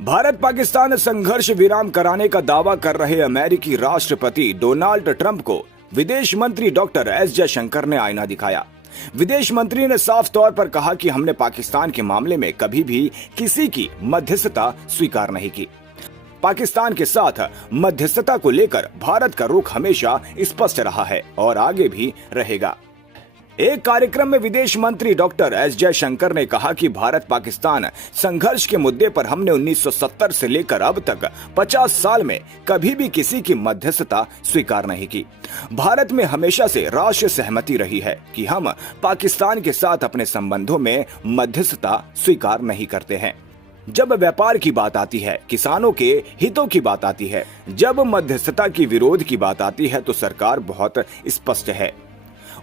भारत पाकिस्तान संघर्ष विराम कराने का दावा कर रहे अमेरिकी राष्ट्रपति डोनाल्ड ट्रंप को विदेश मंत्री डॉक्टर एस जयशंकर ने आईना दिखाया। विदेश मंत्री ने साफ तौर पर कहा कि हमने पाकिस्तान के मामले में कभी भी किसी की मध्यस्थता स्वीकार नहीं की। पाकिस्तान के साथ मध्यस्थता को लेकर भारत का रुख हमेशा स्पष्ट रहा है और आगे भी रहेगा। एक कार्यक्रम में विदेश मंत्री डॉक्टर एस जयशंकर ने कहा कि भारत पाकिस्तान संघर्ष के मुद्दे पर हमने 1970 से लेकर अब तक 50 साल में कभी भी किसी की मध्यस्थता स्वीकार नहीं की। भारत में हमेशा से राष्ट्रीय सहमति रही है कि हम पाकिस्तान के साथ अपने संबंधों में मध्यस्थता स्वीकार नहीं करते हैं। जब व्यापार की बात आती है, किसानों के हितों की बात आती है, जब मध्यस्थता की विरोध की बात आती है तो सरकार बहुत स्पष्ट है।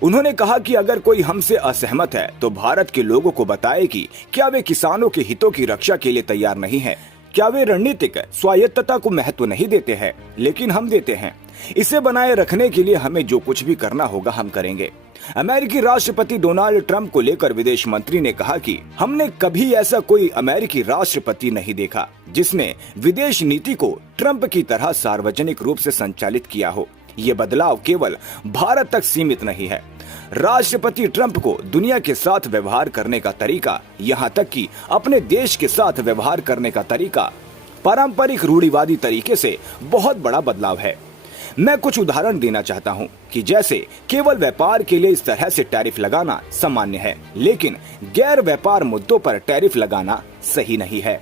उन्होंने कहा कि अगर कोई हमसे असहमत है तो भारत के लोगों को बताए कि क्या वे किसानों के हितों की रक्षा के लिए तैयार नहीं है, क्या वे रणनीतिक स्वायत्तता को महत्व नहीं देते हैं, लेकिन हम देते हैं। इसे बनाए रखने के लिए हमें जो कुछ भी करना होगा हम करेंगे। अमेरिकी राष्ट्रपति डोनाल्ड ट्रंप को लेकर विदेश मंत्री ने कहा कि हमने कभी ऐसा कोई अमेरिकी राष्ट्रपति नहीं देखा जिसने विदेश नीति को ट्रंप की तरह सार्वजनिक रूप से संचालित किया हो। ये बदलाव केवल भारत तक सीमित नहीं है। राष्ट्रपति ट्रंप को दुनिया के साथ व्यवहार करने का तरीका, यहाँ तक कि अपने देश के साथ व्यवहार करने का तरीका पारंपरिक रूढ़िवादी तरीके से बहुत बड़ा बदलाव है। मैं कुछ उदाहरण देना चाहता हूँ कि जैसे केवल व्यापार के लिए इस तरह से टैरिफ लगाना सामान्य है, लेकिन गैर व्यापार मुद्दों पर टैरिफ लगाना सही नहीं है।